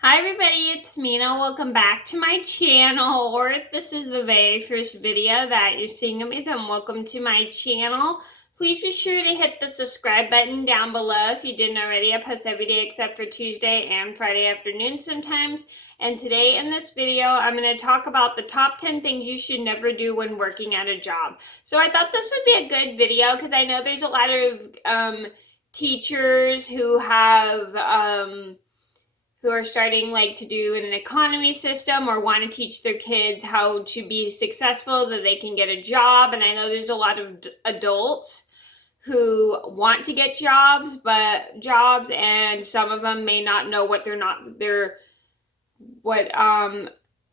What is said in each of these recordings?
Hi everybody, it's Mena. Welcome back to my channel, or if this is the very first video that you're seeing of me, then welcome to my channel. Please be sure to hit the subscribe button down below if you didn't already. I post every day except for Tuesday and Friday afternoon sometimes. And today in this video, I'm going to talk about the top 10 things you should never do when working at a job. So I thought this would be a good video because I know there's a lot of teachers who are starting to do an economy system or want to teach their kids how to be successful, that they can get a job. And I know there's a lot of adults who want to get jobs, and some of them may not know what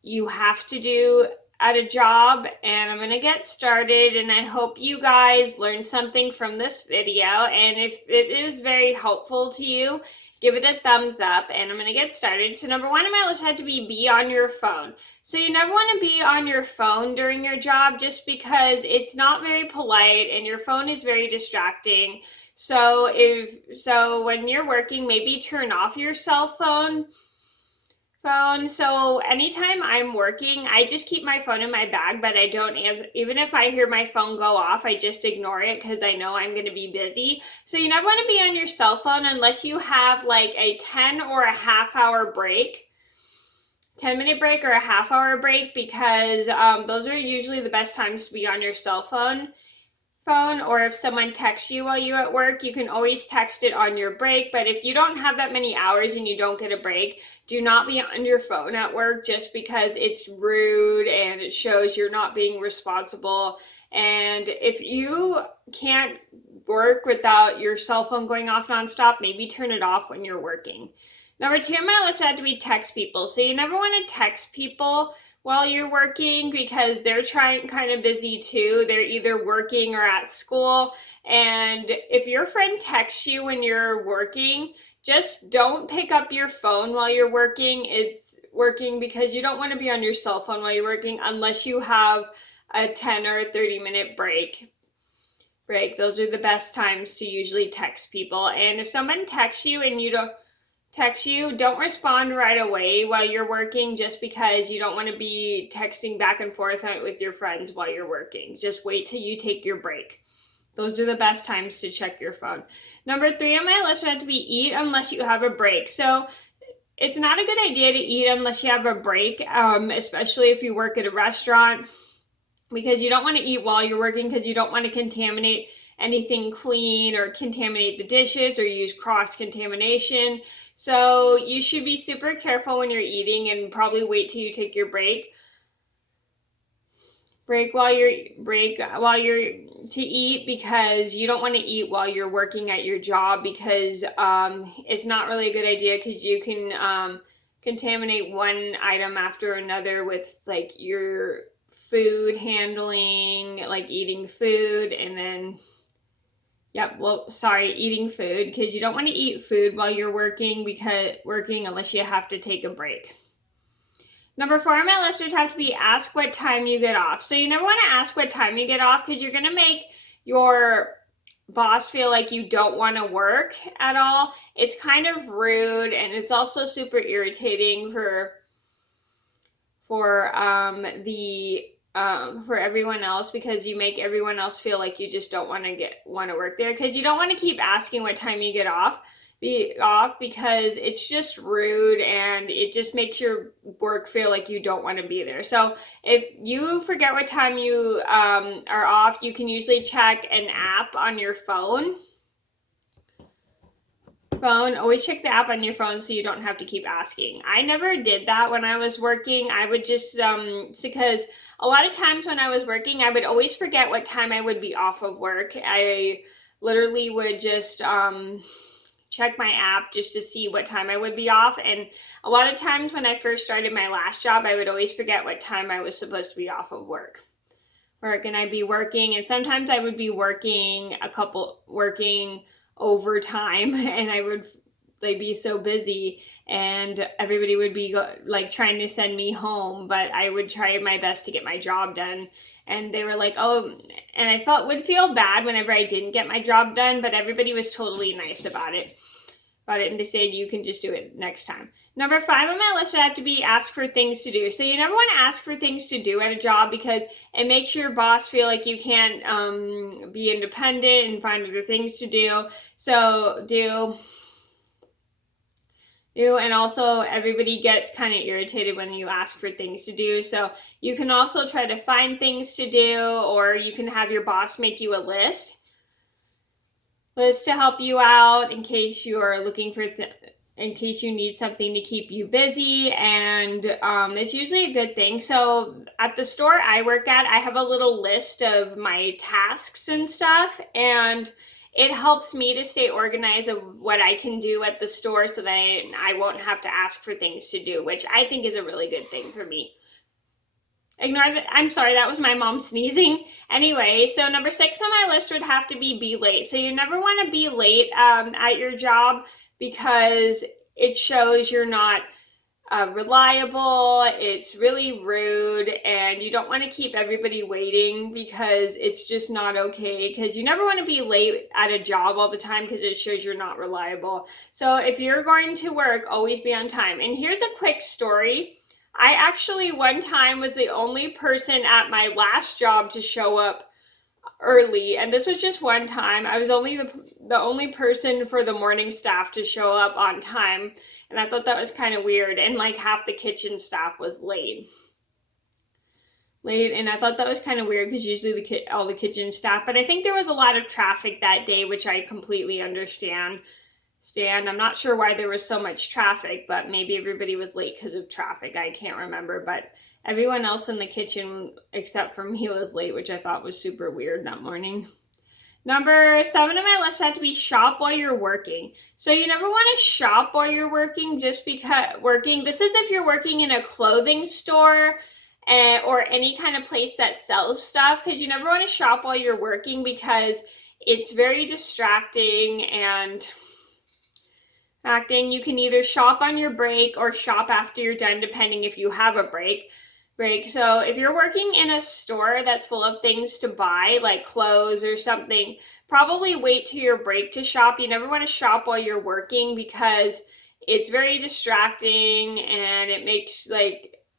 you have to do at a job. And I'm going to get started, and I hope you guys learned something from this video. And if it is very helpful to you, give it a thumbs up, and I'm going to get started. So number one on my list had to be on your phone. So you never want to be on your phone during your job, just because it's not very polite and your phone is very distracting. So when you're working, maybe turn off your cell phone. So anytime I'm working, I just keep my phone in my bag, but I don't answer. Even if I hear my phone go off, I just ignore it because I know I'm going to be busy. So you never want to be on your cell phone unless you have like a 10 or a half hour break. 10-minute break or a half hour break, because those are usually the best times to be on your cell phone. Or if someone texts you while you're at work, you can always text it on your break. But if you don't have that many hours and you don't get a break, do not be on your phone at work, just because it's rude and it shows you're not being responsible. And if you can't work without your cell phone going off nonstop, maybe turn it off when you're working. Number two on my list had to be text people. So you never want to text people while you're working, because they're kind of busy too. They're either working or at school. And if your friend texts you when you're working, just don't pick up your phone while you're working. It's working, because you don't want to be on your cell phone while you're working unless you have a 10 or a 30-minute break. Those are the best times to usually text people. And if someone texts you and don't respond right away while you're working, just because you don't want to be texting back and forth with your friends while you're working. Just wait till you take your break. Those are the best times to check your phone. Number three on my list would have to be eat unless you have a break. So it's not a good idea to eat unless you have a break, especially if you work at a restaurant, because you don't want to eat while you're working, because you don't want to contaminate anything clean or contaminate the dishes or use cross-contamination. So you should be super careful when you're eating, and probably wait till you take your break while you're to eat, because you don't want to eat while you're working at your job, because it's not really a good idea, because you can contaminate one item after another with like your food handling, like eating food, and then eating food, because you don't want to eat food while you're working unless you have to take a break. Number four on my list would have to be ask what time you get off. So you never want to ask what time you get off, because you're going to make your boss feel like you don't want to work at all. It's kind of rude, and it's also super irritating for everyone else, because you make everyone else feel like you just don't want to work there, because you don't want to keep asking what time you get off, because it's just rude, and it just makes your work feel like you don't want to be there. So if you forget what time you are off, you can usually check an app on your phone. Always check the app on your phone so you don't have to keep asking. I never did that when I was working. I would just because a lot of times when I was working, I would always forget what time I would be off of work. I literally would just check my app just to see what time I would be off. And a lot of times when I first started my last job, I would always forget what time I was supposed to be off of work. And I'd be working, and sometimes I would be working overtime, and they'd be so busy, and everybody would be trying to send me home, but I would try my best to get my job done. And they were like, oh, and I would feel bad whenever I didn't get my job done, but everybody was totally nice about it. about it and they say you can just do it next time. Number 5 on my list would have to be ask for things to do. So you never want to ask for things to do at a job because it makes your boss feel like you can't be independent and find other things to do. So and also everybody gets kind of irritated when you ask for things to do. So you can also try to find things to do, or you can have your boss make you a list to help you out in case you are looking for in case you need something to keep you busy, and it's usually a good thing. So at the store I work at, I have a little list of my tasks and stuff, and it helps me to stay organized of what I can do at the store so that I won't have to ask for things to do, which I think is a really good thing for me. Ignore that. I'm sorry, that was my mom sneezing. Anyway, so number 6 on my list would have to be late. So you never want to be late at your job because it shows you're not reliable, it's really rude, and you don't want to keep everybody waiting because it's just not okay, because you never want to be late at a job all the time because it shows you're not reliable. So if you're going to work, always be on time. And here's a quick story. I actually one time was the only person at my last job to show up early, and this was just one time. I was only the only person for the morning staff to show up on time, and I thought that was kind of weird, and like half the kitchen staff was late, and I thought that was kind of weird because usually all the kitchen staff, but I think there was a lot of traffic that day, which I completely understand. I'm not sure why there was so much traffic, but maybe everybody was late because of traffic. I can't remember, but everyone else in the kitchen except for me was late, which I thought was super weird that morning. Number 7 on my list had to be shop while you're working. So you never want to shop while you're working just because this is if you're working in a clothing store or any kind of place that sells stuff, because you never want to shop while you're working because it's very distracting and you can either shop on your break or shop after you're done, depending if you have a break. So if you're working in a store that's full of things to buy, like clothes or something, probably wait till your break to shop. You never want to shop while you're working because it's very distracting and it makes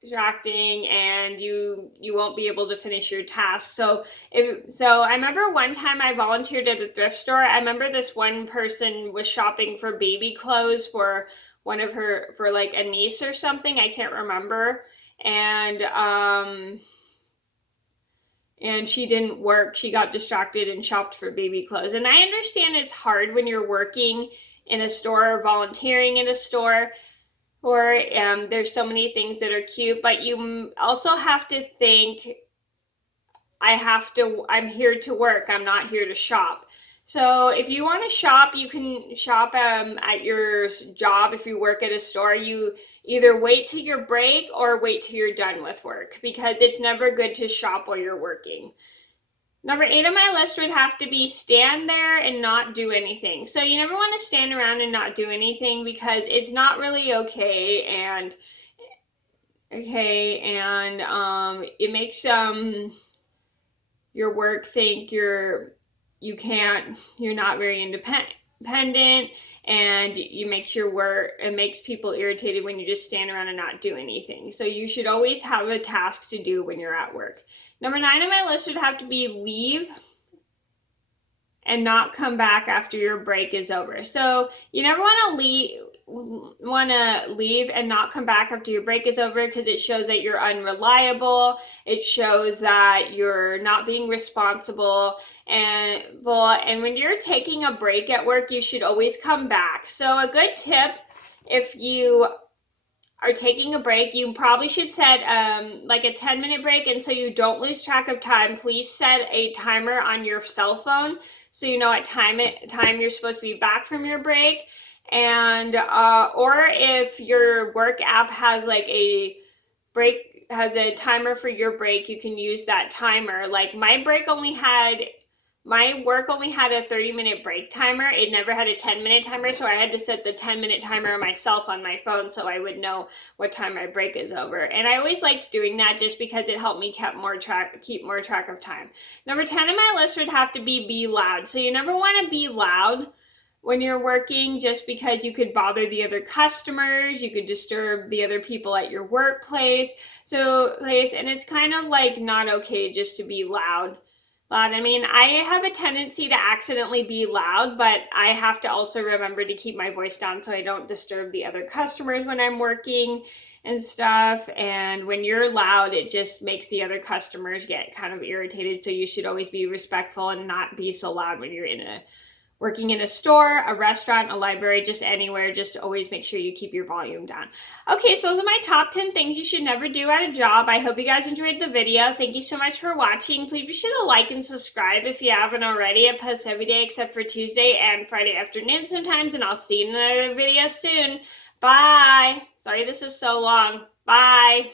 distracting, and you won't be able to finish your task. So I remember one time I volunteered at a thrift store. I remember this one person was shopping for baby clothes for like a niece or something. I can't remember. And she didn't work. She got distracted and shopped for baby clothes. And I understand it's hard when you're working in a store or volunteering in a store, or there's so many things that are cute, but you also have to think, I'm here to work. I'm not here to shop. So if you want to shop, you can shop at your job. If you work at a store, you either wait till your break or wait till you're done with work, because it's never good to shop while you're working. Number 8 on my list would have to be stand there and not do anything. So you never want to stand around and not do anything because it's not really okay, and it makes your work think you're not very independent, and it makes people irritated when you just stand around and not do anything. So you should always have a task to do when you're at work. Number 9 on my list would have to be leave and not come back after your break is over. So you never want to leave and not come back after your break is over, because it shows that you're unreliable. It shows that you're not being responsible. And when you're taking a break at work, you should always come back. So a good tip, if you are taking a break, you probably should set like a 10-minute break, and so you don't lose track of time, please set a timer on your cell phone so you know what time you're supposed to be back from your break. And or if your work app has a timer for your break, you can use that timer. Like my work only had a 30-minute break timer. It never had a 10-minute timer, so I had to set the 10-minute timer myself on my phone so I would know what time my break is over. And I always liked doing that just because it helped me keep more track of time. Number 10 on my list would have to be loud. So you never want to be loud when you're working, just because you could bother the other customers, you could disturb the other people at your workplace. And it's kind of like not okay just to be loud. I mean, I have a tendency to accidentally be loud, but I have to also remember to keep my voice down so I don't disturb the other customers when I'm working and stuff. And when you're loud, it just makes the other customers get kind of irritated. So you should always be respectful and not be so loud when you're working in a store, a restaurant, a library, just anywhere. Just always make sure you keep your volume down. Okay, so those are my top 10 things you should never do at a job. I hope you guys enjoyed the video. Thank you so much for watching. Please be sure to like and subscribe if you haven't already. I post every day except for Tuesday and Friday afternoon sometimes, and I'll see you in another video soon. Bye. Sorry this is so long. Bye.